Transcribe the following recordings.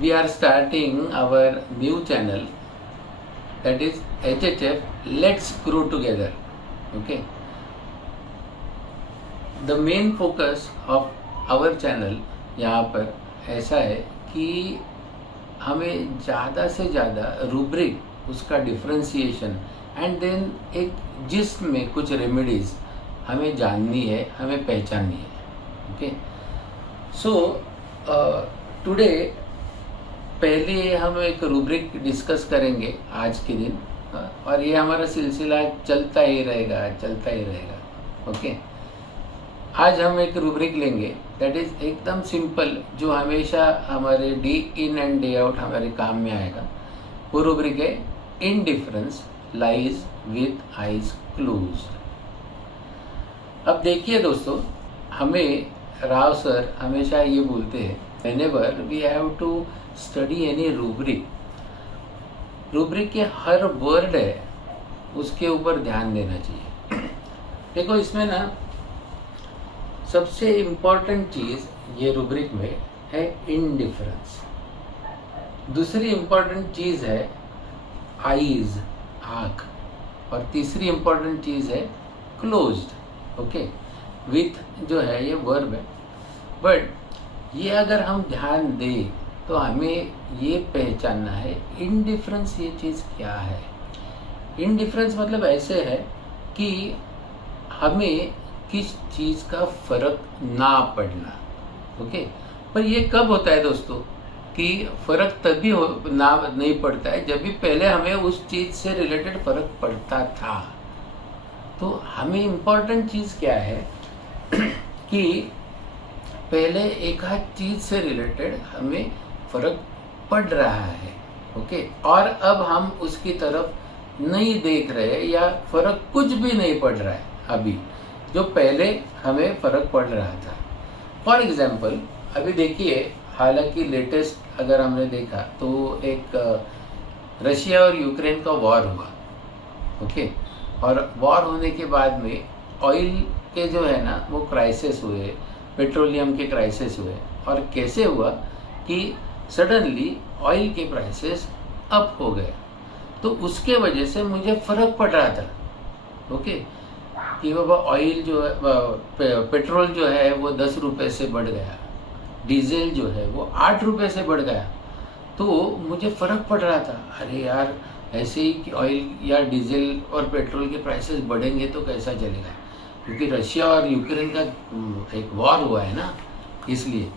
we are starting our new channel, that is HHF Let's Grow Together. Okay. The main focus of our channel यहाँ पर ऐसा है कि हमें ज़्यादा से ज़्यादा रूब्रिक, उसका डिफ्रेंसिएशन एंड देन एक जिस्ट में कुछ रेमेडीज़ हमें जाननी है, हमें पहचाननी है. ओके. सो टुडे पहले हम एक रूब्रिक डिस्कस करेंगे आज के दिन, और ये हमारा सिलसिला चलता ही रहेगा. ओके. आज हम एक रूब्रिक लेंगे दैट इज़ एकदम सिंपल, जो हमेशा हमारे day in and day out हमारे काम में आएगा. वो रूब्रिक है indifference lies with eyes closed. अब देखिए दोस्तों, हमें राव सर हमेशा ये बोलते हैं, whenever we have to study any rubric, rubric के हर वर्ड है उसके ऊपर ध्यान देना चाहिए. देखो, इसमें ना सबसे इम्पॉर्टेंट चीज़ ये रूब्रिक में है इनडिफरेंस. दूसरी इम्पॉर्टेंट चीज़ है आईज, आँख, और तीसरी इम्पॉर्टेंट चीज़ है क्लोज्ड. ओके. विथ जो है ये वर्ब है, बट ये अगर हम ध्यान दें तो हमें ये पहचानना है इनडिफरेंस ये चीज़ क्या है. इनडिफरेंस मतलब ऐसे है कि हमें किस चीज़ का फर्क ना पड़ना. ओके. पर ये कब होता है दोस्तों कि फर्क तभी नहीं पड़ता है जब भी पहले हमें उस चीज़ से रिलेटेड फर्क पड़ता था. तो हमें इम्पोर्टेंट चीज़ क्या है कि पहले एक आध चीज़ से रिलेटेड हमें फर्क पड़ रहा है. ओके. और अब हम उसकी तरफ नहीं देख रहे, या फर्क कुछ भी नहीं पड़ रहा है अभी, जो पहले हमें फ़र्क पड़ रहा था. फॉर एग्ज़ाम्पल, अभी देखिए, हालांकि लेटेस्ट अगर हमने देखा तो एक रशिया और यूक्रेन का वॉर हुआ. ओके. और वॉर होने के बाद में ऑयल के जो है ना वो क्राइसिस हुए, पेट्रोलियम के क्राइसिस हुए. और कैसे हुआ कि सडनली ऑयल के प्राइसेस अप हो गए. तो उसके वजह से मुझे फ़र्क पड़ रहा था. ओके. कि बाबा ऑयल जो है, पेट्रोल जो है वो 10 रुपये से बढ़ गया, डीजल जो है वो 8 रुपये से बढ़ गया. तो मुझे फ़र्क पड़ रहा था, अरे यार ऐसे ही कि ऑयल या डीजल और पेट्रोल के प्राइसेस बढ़ेंगे तो कैसा चलेगा, क्योंकि रशिया और यूक्रेन का एक वॉर हुआ है ना, इसलिए.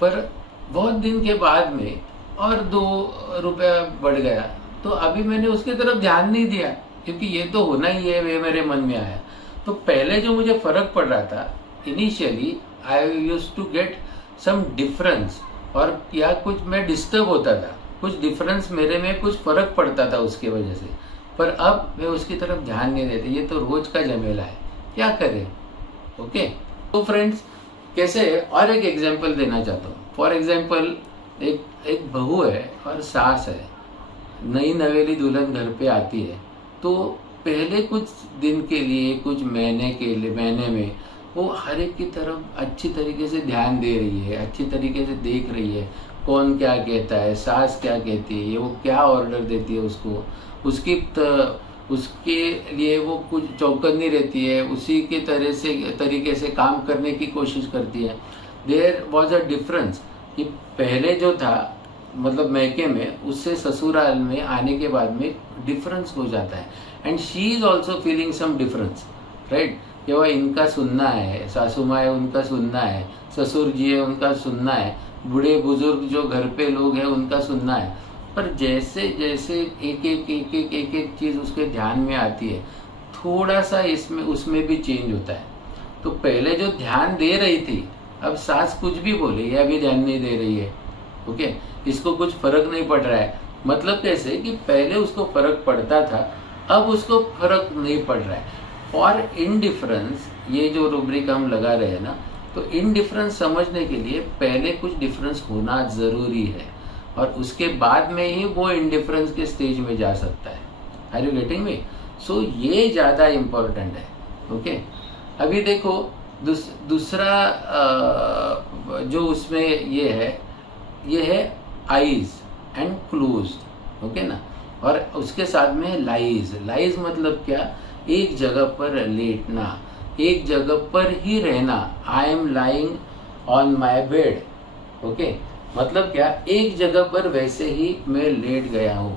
पर बहुत दिन के बाद में और 2 रुपया बढ़ गया, तो अभी मैंने उसकी तरफ ध्यान नहीं दिया, क्योंकि ये तो होना ही है, वे मेरे मन में आया. तो पहले जो मुझे फ़र्क पड़ रहा था, initially I used to get some difference, और या कुछ मैं डिस्टर्ब होता था, कुछ डिफरेंस मेरे में कुछ फ़र्क पड़ता था उसके वजह से. पर अब मैं उसकी तरफ ध्यान नहीं देता, ये तो रोज़ का झमेला है, क्या करें. ओके. तो फ्रेंड्स, कैसे और एक एग्जांपल देना चाहता हूँ. फॉर एग्जांपल, एक बहू है और सास है, नई नवेली दुल्हन घर पे आती है. तो पहले कुछ दिन के लिए, कुछ महीने में वो हर एक की तरफ अच्छी तरीके से ध्यान दे रही है, अच्छी तरीके से देख रही है, कौन क्या कहता है, सास क्या कहती है, वो क्या ऑर्डर देती है उसको, उसके लिए वो कुछ चौकन्नी रहती है, उसी के तरीके से काम करने की कोशिश करती है. देयर वॉज अ डिफरेंस कि पहले जो था, मतलब मैके में, उससे ससुराल में आने के बाद में डिफरेंस हो जाता है. And she is also feeling some difference, right. कि वह इनका सुनना है, सासू माँ है उनका सुनना है, ससुर जी है उनका सुनना है, बूढ़े बुजुर्ग जो घर पे लोग हैं उनका सुनना है. पर जैसे जैसे एक चीज़ उसके ध्यान में आती है, थोड़ा सा इसमें उसमें भी चेंज होता है. तो पहले जो ध्यान दे रही थी, अब सास कुछ भी बोले, यह भी ध्यान नहीं दे रही है. ओके. इसको कुछ फर्क नहीं पड़ रहा है. मतलब कैसे कि पहले उसको फर्क पड़ता था, अब उसको फर्क नहीं पड़ रहा है. और इनडिफरेंस, ये जो रूब्रिक हम लगा रहे हैं ना, तो इनडिफरेंस समझने के लिए पहले कुछ डिफरेंस होना ज़रूरी है, और उसके बाद में ही वो इनडिफरेंस के स्टेज में जा सकता है. Are you getting me? So ये ज़्यादा इम्पोर्टेंट है. ओके. अभी देखो, दूसरा जो उसमें ये है आईज एंड क्लोज्ड, ओके ना। और उसके साथ में है लाइज। लाइज मतलब क्या, एक जगह पर लेटना, एक जगह पर ही रहना। I am lying on my bed, okay, मतलब क्या, एक जगह पर वैसे ही मैं लेट गया हूँ,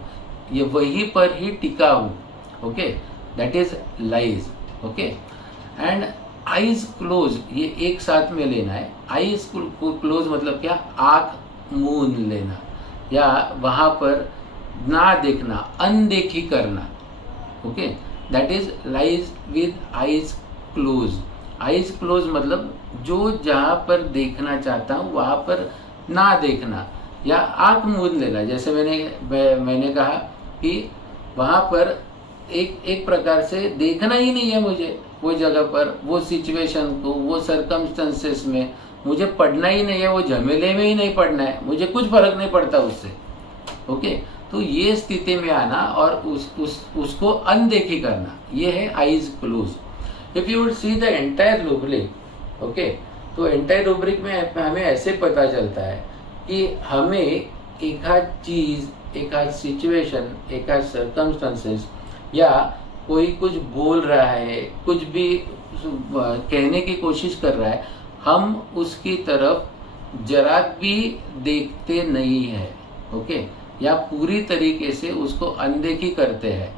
ये वहीं पर ही टिका हूँ, okay, that is lies, okay. And eyes close, ये एक साथ में लेना है। आईज क्लोज मतलब क्या, आंख मूंद लेना, या वहां पर ना देखना, अनदेखी करना, okay, that is lies with eyes close. Eyes close मतलब जो जहां पर देखना चाहता हूं वहां पर ना देखना, या आंख मूंद लेना। जैसे मैंने कहा कि वहां पर एक प्रकार से देखना ही नहीं है मुझे, वो जगह पर, वो सिचुएशन को, वो सर्कमस्टेंसेस में मुझे पढ़ना ही नहीं है, वो झमेले में ही नहीं पढ़ना है, मुझे कुछ फर्क नहीं पड़ता उससे, ओके। तो ये स्थिति में आना और उसको अनदेखी करना, ये है eyes close. If you would see the entire rubric, okay, तो एंटायर रूब्रिक में हमें ऐसे पता चलता है कि हमें एक आध चीज, एक आध सिचुएशन, एक आध सर्कमस्टेंसेस, या कोई कुछ बोल रहा है, कुछ भी कहने की कोशिश कर रहा है, हम उसकी तरफ जरा भी देखते नहीं है, ओके, या पूरी तरीके से उसको अनदेखी करते हैं।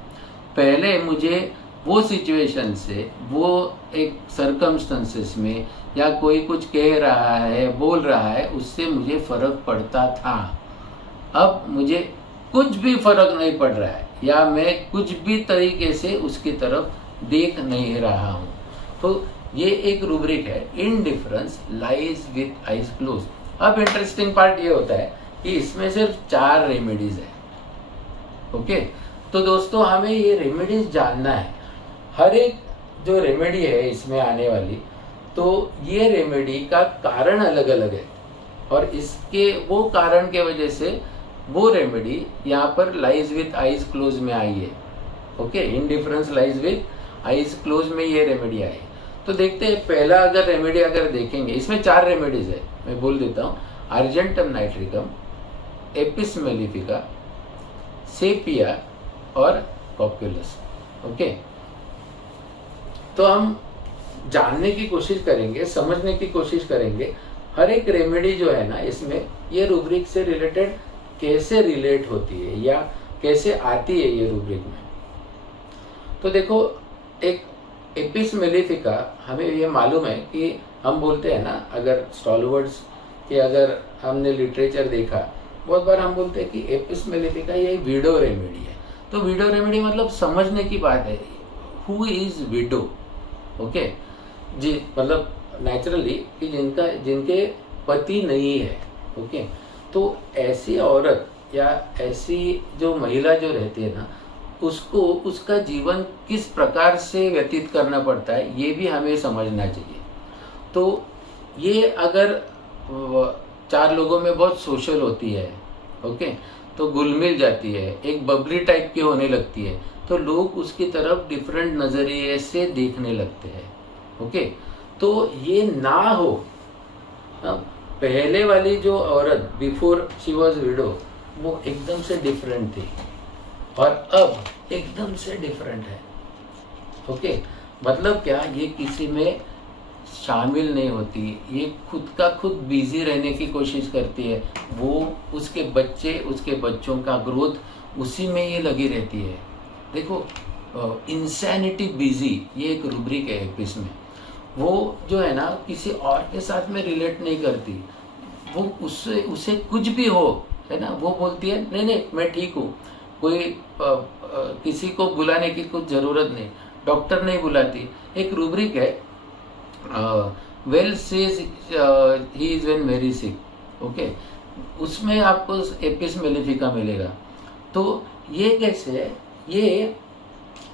पहले मुझे वो सिचुएशन से, वो एक सर्कमस्टेंसेस में, या कोई कुछ कह रहा है, बोल रहा है, उससे मुझे फर्क पड़ता था। अब मुझे कुछ भी फर्क नहीं पड़ रहा है, या मैं कुछ भी तरीके से उसकी तरफ देख नहीं रहा हूं। तो ये एक रूब्रिक है, indifference lies with eyes close. अब इंटरेस्टिंग पार्ट ये होता है कि इसमें सिर्फ 4 रेमेडीज है, ओके। तो दोस्तों हमें ये रेमेडीज जानना है। हर एक जो रेमेडी है इसमें आने वाली, तो ये रेमेडी का कारण अलग अलग है, और इसके वो कारण के वजह से वो रेमेडी यहाँ पर लाइज विथ आईज क्लोज में आई है, okay. Indifference lies with eyes close में ये रेमेडी आई। तो देखते हैं, पहला अगर रेमेडी अगर देखेंगे, इसमें 4 रेमेडीज है, मैं बोल देता हूँ। Argentum nitricum, Apis mellifica, sepia और कॉप्युलस, ओके। तो हम जानने की कोशिश करेंगे, समझने की कोशिश करेंगे हर एक रेमेडी जो है ना, इसमें ये रूब्रिक से रिलेटेड कैसे रिलेट होती है या कैसे आती है ये रूब्रिक में। तो देखो, एक एपिस मेलिफिका, हमें ये मालूम है कि हम बोलते हैं ना, अगर स्टॉलवर्ड्स के अगर हमने लिटरेचर देखा, बहुत बार हम बोलते हैं कि एपिस मेलिफिका ये विडो रेमेडी है। तो विडो रेमेडी मतलब समझने की बात है, हु इज विडो, ओके जी, मतलब नेचुरली कि जिनके पति नहीं है, ओके। तो ऐसी औरत या ऐसी जो महिला जो रहती है ना, उसको उसका जीवन किस प्रकार से व्यतीत करना पड़ता है, ये भी हमें समझना चाहिए। तो ये अगर 4 लोगों में बहुत सोशल होती है, ओके, तो घुल मिल जाती है, एक बबली टाइप की होने लगती है, तो लोग उसकी तरफ डिफरेंट नजरिए से देखने लगते हैं, ओके। तो ये ना हो, पहले वाली जो औरत बिफोर शी वॉज विडो, वो एकदम से डिफरेंट थी, और अब एकदम से डिफरेंट है, ओके। मतलब क्या, ये किसी में शामिल नहीं होती, ये खुद का खुद बिजी रहने की कोशिश करती है, वो उसके बच्चे, उसके बच्चों का ग्रोथ उसी में ये लगी रहती है। देखो, इंसैनिटी बिजी, ये एक रूब्रिक है एपिस में। वो जो है ना, किसी और के साथ में रिलेट नहीं करती, वो उसे कुछ भी हो, है ना, वो बोलती है नहीं नहीं मैं ठीक हूँ, कोई किसी को बुलाने की कुछ जरूरत नहीं, डॉक्टर नहीं बुलाती। एक रूब्रिक है, well says he is when very sick, okay, उसमें आपको एपिस मेलिफिका मिलेगा। तो ये कैसे है, ये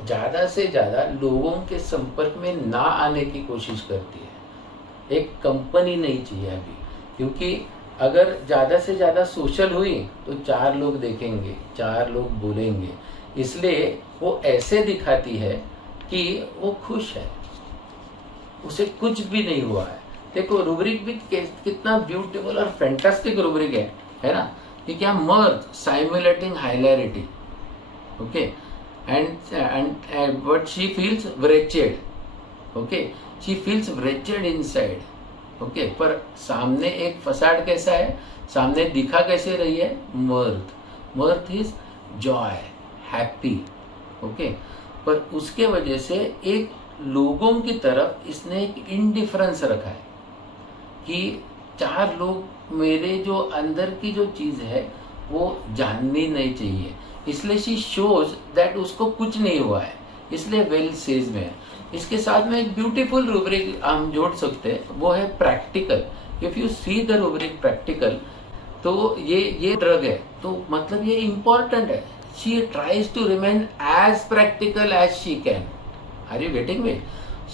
ज़्यादा से ज़्यादा लोगों के संपर्क में ना आने की कोशिश करती है। एक कंपनी नहीं चाहिए अभी, क्योंकि अगर ज़्यादा से ज़्यादा सोशल हुई तो 4 लोग देखेंगे, 4 लोग बोलेंगे, इसलिए वो ऐसे दिखाती है कि वो खुश है, उसे कुछ भी नहीं हुआ है। देखो, रूब्रिक भी कितना ब्यूटीफुल और फैंटास्टिक रूब्रिक है ना। ये क्या, mirth, simulating hilarity, okay, and but she feels wretched, okay, she feels wretched inside, okay, पर सामने एक फसाड कैसा है, सामने दिखा कैसे रही है, mirth is joy, happy, okay, पर उसके वजह से एक लोगों की तरफ इसने एक इंडिफरेंस रखा है कि 4 लोग मेरे जो अंदर की जो चीज़ है वो जाननी नहीं चाहिए, इसलिए शी शोज दैट उसको कुछ नहीं हुआ है, इसलिए वेल सेज में है। इसके साथ में एक ब्यूटीफुल रूब्रिक हम जोड़ सकते हैं, वो है practical. If you see the rubric practical, तो ये ड्रग है, तो मतलब ये इम्पॉर्टेंट है। She tries to remain as practical as she can. Are you getting me?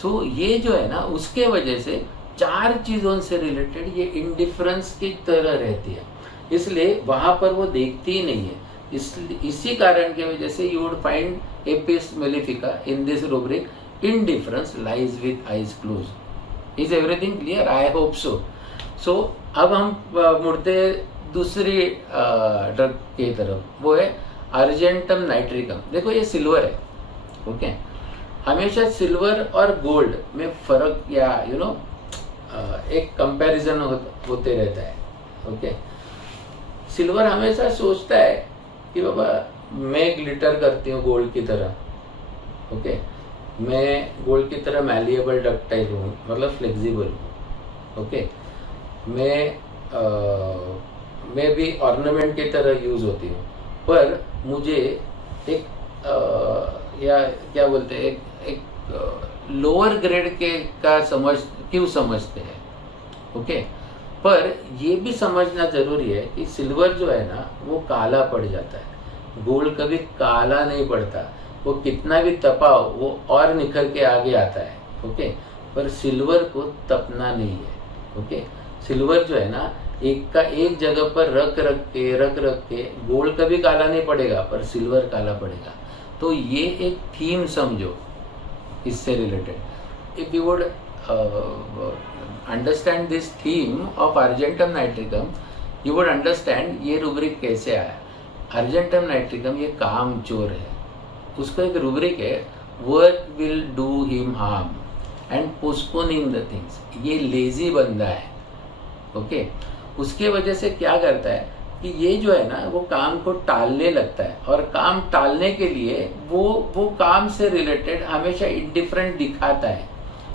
So ये जो है ना, उसके वजह से 4 चीज़ों से रिलेटेड ये इंडिफरेंस की तरह रहती है, इसलिए वहाँ पर वो देखती ही नहीं है। इसी कारण की वजह से you would find Apis mellifica in this rubric, indifference lies with eyes closed। Is everything clear? I hope so। So अब हम मुड़ते दूसरी ड्रग की तरफ, वो है अर्जेंटम नाइट्रिकम। देखो ये सिल्वर है, ओके। हमेशा सिल्वर और गोल्ड में फर्क या एक कंपैरिजन होते रहता है, ओके। सिल्वर हमेशा सोचता है कि बाबा मैं ग्लिटर करती हूँ गोल्ड की तरह, ओके, मैं गोल्ड की तरह मैलिएबल डक्टाइल हूँ, मतलब फ्लेक्सिबल हूँ, ओके, मैं भी ऑर्नामेंट की तरह यूज होती हूँ, पर मुझे एक या क्या बोलते हैं, एक लोअर ग्रेड के का क्यों समझते हैं, ओके। पर ये भी समझना जरूरी है कि सिल्वर जो है ना वो काला पड़ जाता है, गोल्ड कभी काला नहीं पड़ता, वो कितना भी तपाओ वो और निखर के आगे आता है, ओके। पर सिल्वर को तपना नहीं है, ओके। सिल्वर जो है ना एक का एक जगह पर रख के गोल्ड कभी काला नहीं पड़ेगा, पर सिल्वर काला पड़ेगा। तो ये एक थीम समझो इससे related. If you would understand this theme of argentum nitricum, you would understand ये रूब्रिक कैसे आया। अर्जेंटम नाइट्रिकम ये काम चोर है, उसका एक रूब्रिक है, work will do him harm and postponing the things. ये लेजी बंदा है, ओके। उसके वजह से क्या करता है कि ये जो है ना वो काम को टालने लगता है, और काम टालने के लिए वो काम से रिलेटेड हमेशा इंडिफरेंट दिखाता है,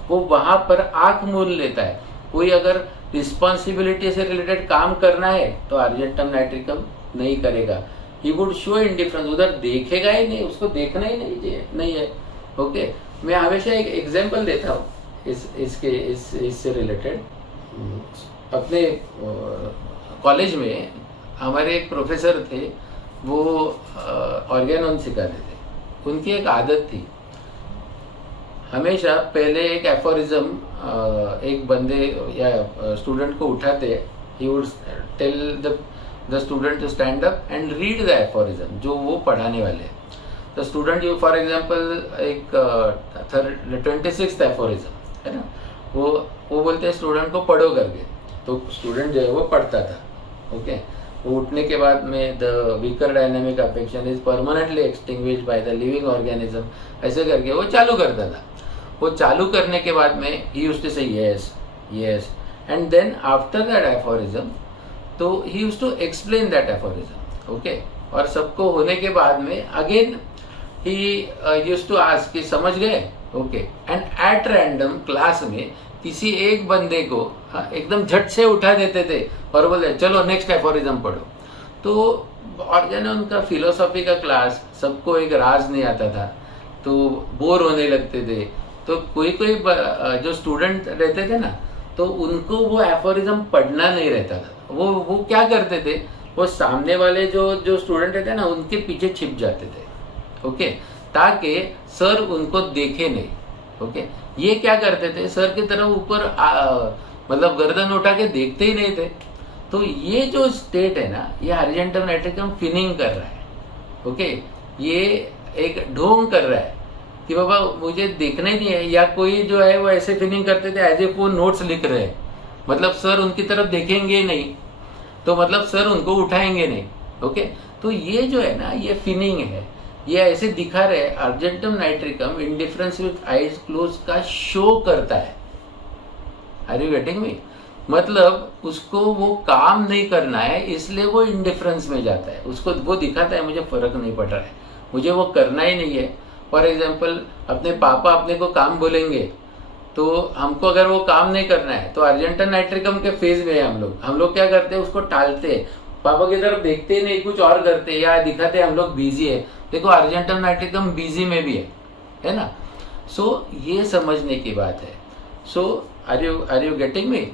वो वहां पर आंख मूंद लेता है। कोई अगर रिस्पॉन्सिबिलिटी से रिलेटेड काम करना है तो अर्जेंटम नाइट्रिकम नहीं करेगा, ही वुड शो इंडिफरेंस, उधर देखेगा ही नहीं, उसको देखना ही नहीं है, ओके। मैं हमेशा एक एग्जांपल देता हूँ इससे रिलेटेड। अपने कॉलेज में हमारे एक प्रोफेसर थे, वो ऑर्गेनॉन सिखाते थे। उनकी एक आदत थी, हमेशा पहले एक एफोरिज्म एक बंदे या स्टूडेंट को उठाते, he would tell the student to stand up and read the aphorism जो वो पढ़ाने वाले हैं। The student, you for example एक 26th एफोरिज्म है ना, वो बोलते हैं स्टूडेंट को पढ़ो करके, तो स्टूडेंट जो है वो पढ़ता था, ओके। वो उठने के बाद में the weaker dynamic affection is permanently extinguished by the living organism, ऐसे करके वो चालू करता था। वो चालू करने के बाद में he used to say yes and then after that aphorism, तो he used to explain that aphorism, okay. और सबको होने के बाद में again he used to ask कि समझ गए, okay. And at random class में किसी एक बंदे को एकदम झट से उठा देते थे और बोले चलो नेक्स्ट एफोरिज्म पढ़ो। तो ऑर्गेनॉन का फिलोसॉफी का क्लास, सबको एक राज नहीं आता था, तो बोर होने लगते थे। तो कोई जो स्टूडेंट रहते थे ना, तो उनको वो एफोरिज्म पढ़ना नहीं रहता था। वो क्या करते थे, वो सामने वाले जो स्टूडेंट रहते ना उनके पीछे छिप जाते थे, ओके, ताकि सर उनको देखे नहीं, ओके। ये क्या करते थे, सर की तरफ ऊपर मतलब गर्दन उठा के देखते ही नहीं थे। तो ये जो स्टेट है ना, ये अर्जेंटम नाइट्रिकम फिनिंग कर रहा है, ओके। ये एक ढोंग कर रहा है कि बाबा मुझे देखना ही नहीं है, या कोई जो है वो ऐसे फिनिंग करते थे एज ए वो नोट्स लिख रहे हैं, मतलब सर उनकी तरफ देखेंगे नहीं। तो मतलब सर उनको उठाएंगे नहीं। ओके, तो ये जो है ना, ये फिनिंग है, ये ऐसे दिखा रहे argentum nitricum indifference with eyes close का शो करता है। Are you getting me? मतलब उसको वो काम नहीं करना है, इसलिए वो इंडिफरेंस में जाता है। उसको वो दिखाता है मुझे फर्क नहीं पड़ रहा है, मुझे वो करना ही नहीं है। फॉर एग्जाम्पल, अपने पापा अपने को काम बोलेंगे तो हमको अगर वो काम नहीं करना है तो अर्जेंटम नाइट्रिकम के फेज में है हम लोग क्या करते हैं, उसको टालते हैं, पापा की तरफ देखते ही नहीं, कुछ और करते हैं या दिखाते हैं हम लोग बिजी है। देखो अर्जेंटम नाइट्रिकम बिजी में भी है ना। सो ये समझने की बात है। So are you getting me?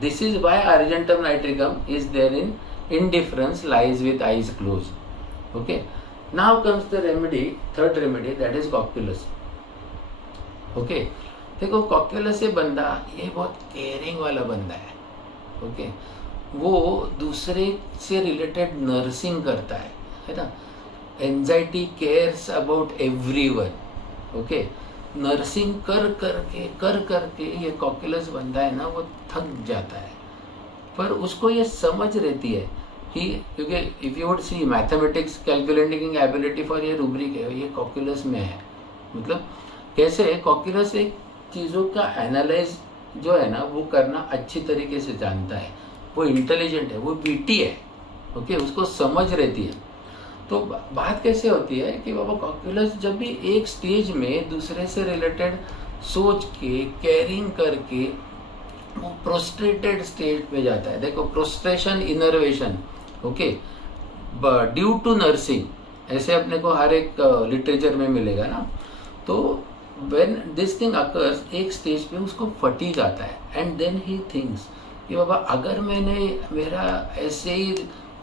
This is why argentum nitricum is there in indifference lies with eyes closed. Okay, now comes the remedy, third remedy, that is cocculus. Okay, देखो कॉक्यूलस ये बंदा, ये बहुत केयरिंग वाला बंदा है। Okay, वो दूसरे से रिलेटेड नर्सिंग करता है ना, anxiety cares about everyone. Okay, nursing कर करके ये कॉक्यूलस बंदा है ना, वो थक जाता है। पर उसको ये समझ रहती है कि, क्योंकि if you would see mathematics calculating ability for ये रूब्रिक है, ये कॉक्यूलस में है। मतलब कैसे कॉक्यूलस एक चीज़ों का एनालाइज जो है ना वो करना अच्छी तरीके से जानता है, वो इंटेलिजेंट है, वो बीटी है। ओके, उसको समझ रहती है। तो बात कैसे होती है कि बाबा कॉक्यूलस जब भी एक स्टेज में दूसरे से रिलेटेड सोच के केयरिंग करके वो प्रोस्ट्रेटेड स्टेट में जाता है। देखो, prostration innervation, okay, due to nursing, ऐसे अपने को हर एक लिटरेचर में मिलेगा ना। तो व्हेन दिस थिंग अकर्स, एक स्टेज पे उसको फटीग आता है एंड देन ही थिंक्स कि बाबा अगर मेरा ऐसे ही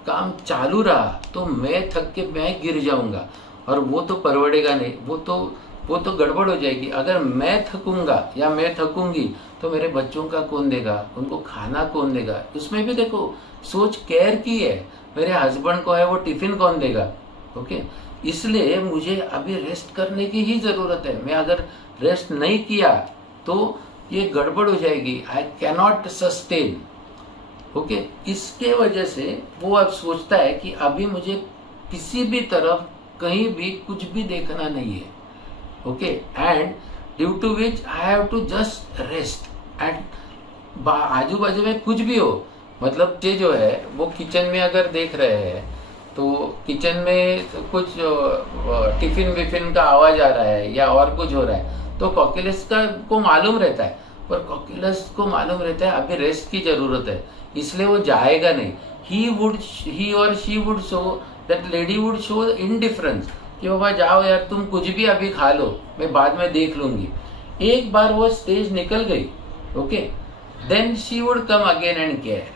काम चालू रहा तो मैं थक के मैं गिर जाऊंगा और वो तो परवड़ेगा नहीं, वो तो गड़बड़ हो जाएगी। अगर मैं थकूंगा या मैं थकूंगी तो मेरे बच्चों का कौन देगा, उनको खाना कौन देगा। उसमें भी देखो सोच केयर की है, मेरे हस्बैंड को है वो टिफिन कौन देगा। ओके, इसलिए मुझे अभी रेस्ट करने की ही जरूरत है। मैं अगर रेस्ट नहीं किया तो ये गड़बड़ हो जाएगी, आई कैनॉट सस्टेन। ओके, इसके वजह से वो अब सोचता है कि अभी मुझे किसी भी तरफ कहीं भी कुछ भी देखना नहीं है। Okay, and due to which I have to just rest. And आजू बाजू में कुछ भी हो, मतलब ये जो है वो किचन में अगर देख रहे हैं तो किचन में कुछ टिफिन विफिन का आवाज आ रहा है या और कुछ हो रहा है तो कॉक्यूलस को मालूम रहता है, पर कॉक्यूलस को मालूम रहता है अभी रेस्ट की जरूरत है, इसलिए वो जाएगा नहीं। ही और she would show, that lady would show indifference कि बाबा जाओ यार, तुम कुछ भी अभी खा लो, मैं बाद में देख लूंगी। एक बार वो स्टेज निकल गई, okay, then she would come again and care.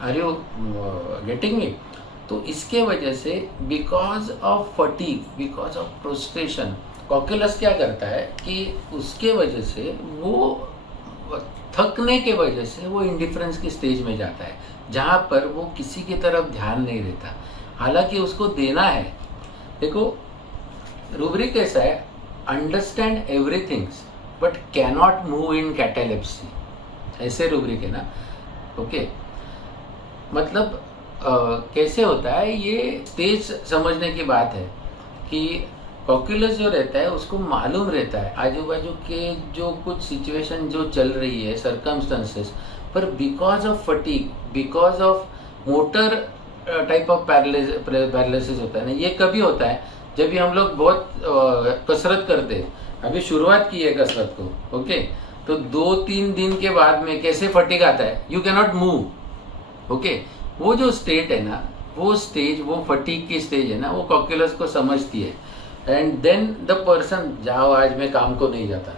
Are you getting me? तो इसके वजह से because of fatigue, because of prostration, cocculus क्या करता है कि उसके वजह से वो थकने के वजह से वो इंडिफरेंस की स्टेज में जाता है, जहां पर वो किसी की तरफ ध्यान नहीं देता, हालांकि उसको देना है। देखो रूब्रिक कैसा है, understand everything's but cannot move in catalepsy, ऐसे रूब्रिक है ना। ओके, मतलब कैसे होता है, ये स्टेज समझने की बात है कि कॉक्यूलस जो रहता है उसको मालूम रहता है आजू बाजू के जो कुछ सिचुएशन जो चल रही है, सरकमस्टेंसेस, पर because of fatigue, because of motor type of paralysis होता है ना। ये कभी होता है जब भी हम लोग बहुत कसरत करते हैं, अभी शुरुआत की है कसरत को, ओके, तो 2-3 दिन के बाद में कैसे फटीग आता है, you can not move. Okay, वो जो स्टेट है ना, वो स्टेज, वो फटीग की स्टेज है ना, वो कॉक्यूलस को समझती है। एंड देन द पर्सन, जाओ आज मैं काम को नहीं जाता,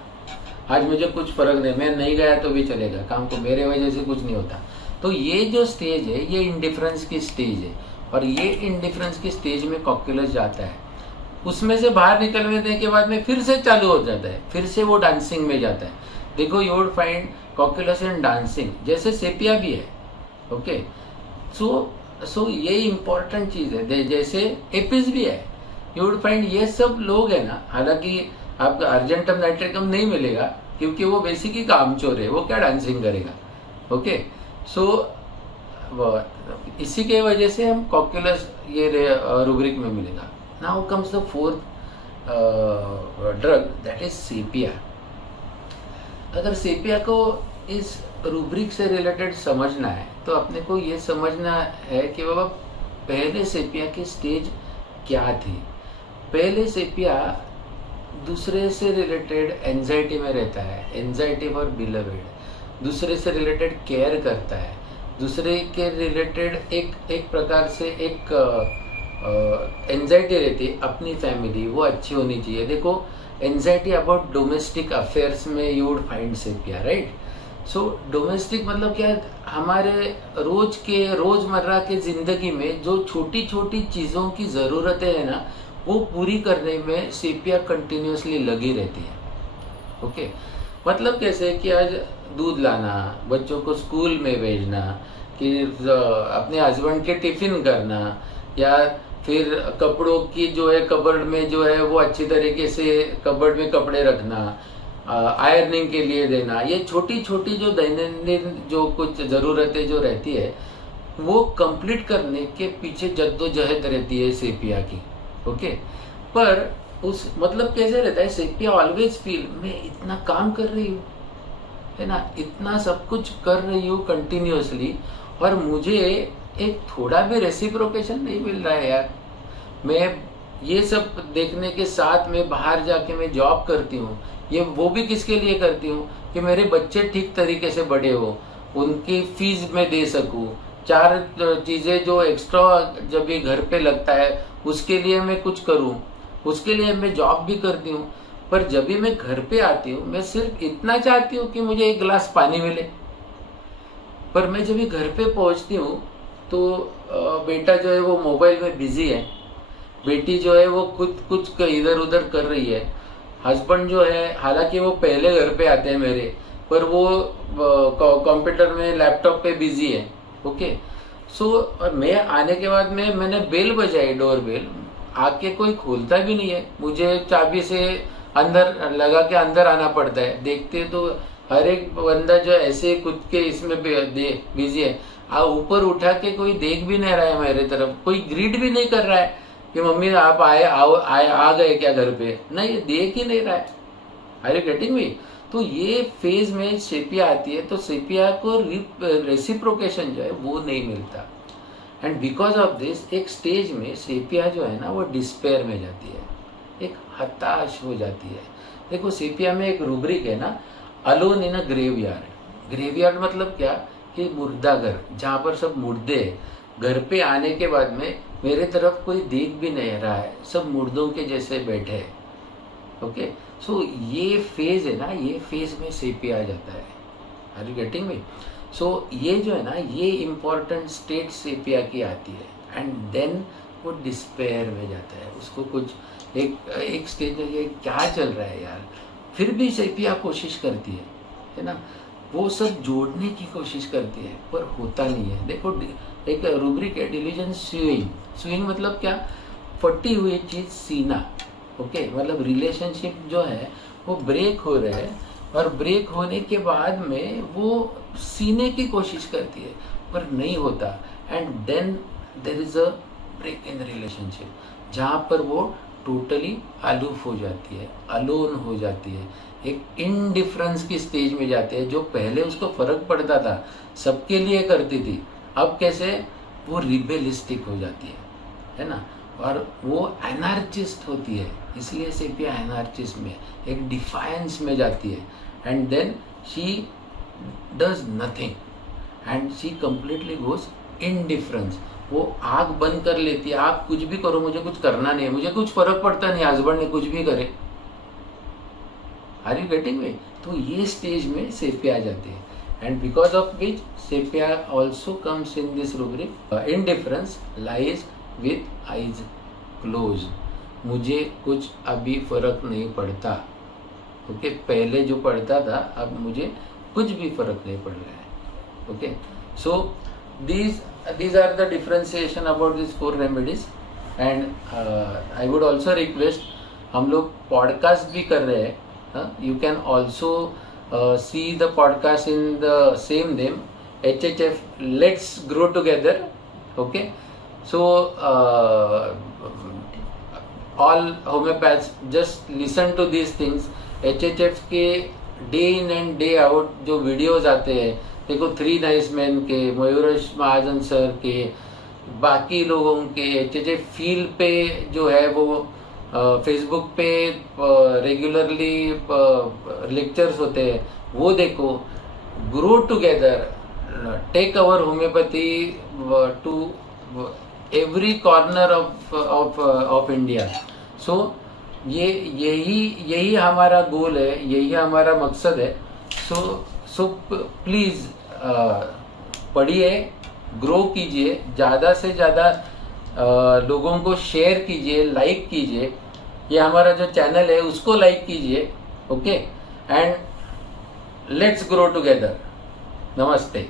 आज मुझे कुछ फर्क नहीं, मैं नहीं गया तो भी चलेगा, काम को मेरे वजह से कुछ नहीं होता। तो ये जो स्टेज है ये इंडिफरेंस की स्टेज है, और ये इंडिफरेंस की स्टेज में कॉक्यूलस जाता है। उसमें से बाहर निकलने के बाद में फिर से चालू हो जाता है, फिर से वो डांसिंग में जाता है। देखो you would find cocculus in dancing, जैसे सेपिया भी है। ओके, सो ये इंपॉर्टेंट चीज है, जैसे एपिस भी है। यू वुड फाइंड ये सब लोग है ना, हालांकि आपको अर्जेंटम नाइट्रिकम नहीं मिलेगा क्योंकि वो बेसिकली कामचोर है, वो क्या डांसिंग करेगा। ओके, सो इसी के वजह से हम कॉक्यूलस ये रूब्रिक में मिलेगा। Now comes the fourth drug, that is sepia. अगर सेपिया को इस रूब्रिक से रिलेटेड समझना है तो अपने को ये समझना है कि बाबा पहले सेपिया की स्टेज क्या थी। पहले सेपिया दूसरे से रिलेटेड एंजाइटी में रहता है, एंजाइटी फॉर बिलवेड, दूसरे से रिलेटेड केयर करता है, दूसरे के रिलेटेड एक प्रकार से एक एंजाइटी रहती है, अपनी फैमिली वो अच्छी होनी चाहिए। देखो एंजाइटी अबाउट डोमेस्टिक अफेयर्स में you would find sepia, right. So domestic मतलब क्या, हमारे रोजमर्रा के ज़िंदगी में जो छोटी छोटी चीज़ों की ज़रूरतें हैं ना, वो पूरी करने में सेपिया कंटिन्यूसली लगी रहती है। ओके, मतलब कैसे कि आज दूध लाना, बच्चों को स्कूल में भेजना, कि अपने हस्बैंड के टिफ़िन करना, या फिर कपड़ों की जो है कबर्ड में जो है वो अच्छी तरीके से कबर्ड में कपड़े रखना, आयरनिंग के लिए देना, ये छोटी छोटी जो दैनंदिन जो कुछ ज़रूरतें जो रहती है वो कंप्लीट करने के पीछे जद्दोजहद रहती है सेपिया की। ओके, पर उस मतलब कैसे रहता है, सेपिया ऑलवेज फील मैं इतना काम कर रही हूँ, है ना, इतना सब कुछ कर रही हूँ कंटिन्यूअसली, और मुझे एक थोड़ा भी रेसिप्रोकेशन नहीं मिल रहा है यार। मैं ये सब देखने के साथ में बाहर जाके मैं जॉब करती हूँ, ये वो भी किसके लिए करती हूँ कि मेरे बच्चे ठीक तरीके से बड़े हो, उनकी फीस मैं दे सकूँ, चार चीज़ें जो एक्स्ट्रा जब भी घर पे लगता है उसके लिए मैं कुछ करूँ, उसके लिए मैं जॉब भी करती हूँ। पर जब भी मैं घर पे आती हूँ मैं सिर्फ इतना चाहती हूँ कि मुझे एक गिलास पानी मिले। पर मैं जब भी घर पे पहुँचती हूँ तो बेटा जो है वो मोबाइल में बिजी है, बेटी जो है वो खुद कुछ इधर उधर कर रही है, हस्बैंड जो है हालांकि वो पहले घर पे आते हैं मेरे, पर वो कंप्यूटर में लैपटॉप पे बिजी है। ओके, सो मैं आने के बाद में मैंने बेल बजाई, डोर बेल, आके कोई खोलता भी नहीं है, मुझे चाबी से अंदर लगा के अंदर आना पड़ता है। देखते तो हर एक बंदा जो ऐसे खुद के इसमें बिजी है, ऊपर उठा के कोई देख भी नहीं रहा है मेरे तरफ, कोई ग्रीट भी नहीं कर रहा है कि मम्मी आप आ गए क्या घर पे, नहीं, ये देख ही नहीं रहा है। Are you getting me? तो ये फेज में सेपिया आती है, तो सेपिया को रेसिप्रोकेशन जो है वो नहीं मिलता, एंड बिकॉज ऑफ दिस एक स्टेज में सेपिया जो है ना वो डिस्पेयर में जाती है, एक हताश हो जाती है। देखो सेपिया में एक रूब्रिक है ना, alone in a graveyard. Graveyard मतलब क्या कि मुर्दाघर, जहाँ पर सब मुर्दे हैं। घर पे आने के बाद में मेरे तरफ कोई देख भी नहीं रहा है, सब मुर्दों के जैसे बैठे हैं। ओके, सो ये फेज है ना, ये फेज में सेपिया आ जाता है। Are you getting me? So ये जो है ना, ये इम्पोर्टेंट स्टेट सेपिया की आती है, एंड देन वो डिस्पेयर में जाता है। उसको कुछ एक स्टेज में ये क्या चल रहा है यार, फिर भी सेपिया कोशिश करती है ना, वो सब जोड़ने की कोशिश करती है, पर होता नहीं है। देखो एक रूब्रिक है डिलीजन स्विंग। स्विंग मतलब क्या, फटी हुई चीज सीना। ओके, मतलब रिलेशनशिप जो है वो ब्रेक हो रहा है, और ब्रेक होने के बाद में वो सीने की कोशिश करती है पर नहीं होता, and then there is a break in relationship, जहाँ पर वो टोटली अलूफ हो जाती है, अलोन हो जाती है, एक इनडिफरेंस की स्टेज में जाते हैं। जो पहले उसको फर्क पड़ता था, सबके लिए करती थी, अब कैसे वो रिबेलिस्टिक हो जाती है ना, और वो एनार्चिस्ट होती है, इसलिए सेपिया एनार्चिस्ट में एक डिफायंस में जाती है, and then she does nothing and she completely goes indifference. वो आग बंद कर लेती है, आप कुछ भी करो, मुझे कुछ करना नहीं है, मुझे कुछ फर्क पड़ता नहीं, हस्बैंड ने कुछ भी करे। Are you getting me? तो ये स्टेज में सेपिया आ जाती है, and because of which sepia also comes in this rubric. Indifference lies with eyes close, मुझे कुछ अभी फर्क नहीं पड़ता। ओके, पहले जो पड़ता था अब मुझे कुछ भी फर्क नहीं पड़ रहा है। Okay, so these are the differentiation about these 4 remedies, and I would also request, हम लोग पॉडकास्ट भी कर रहे हैं, you can also see the podcast in the same name, HHF, let's grow together. Okay, so all homeopaths, just listen to these things. HHF के day in and day out जो videos आते हैं, देखो 3 nice man के, मयूरेश महाजन sir के, बाकी लोगों के, HHF फील पे जो है वो फेसबुक पे रेगुलरली लेक्चर्स होते हैं, वो देखो. Grow together, take our homeopathy to every corner of India. So यही हमारा गोल है, यही हमारा मकसद है. सो प्लीज़ पढ़िए, ग्रो कीजिए, ज़्यादा से ज़्यादा लोगों को शेयर कीजिए, लाइक कीजिए. ये हमारा जो चैनल है उसको लाइक कीजिए. Okay, and let's grow together. नमस्ते.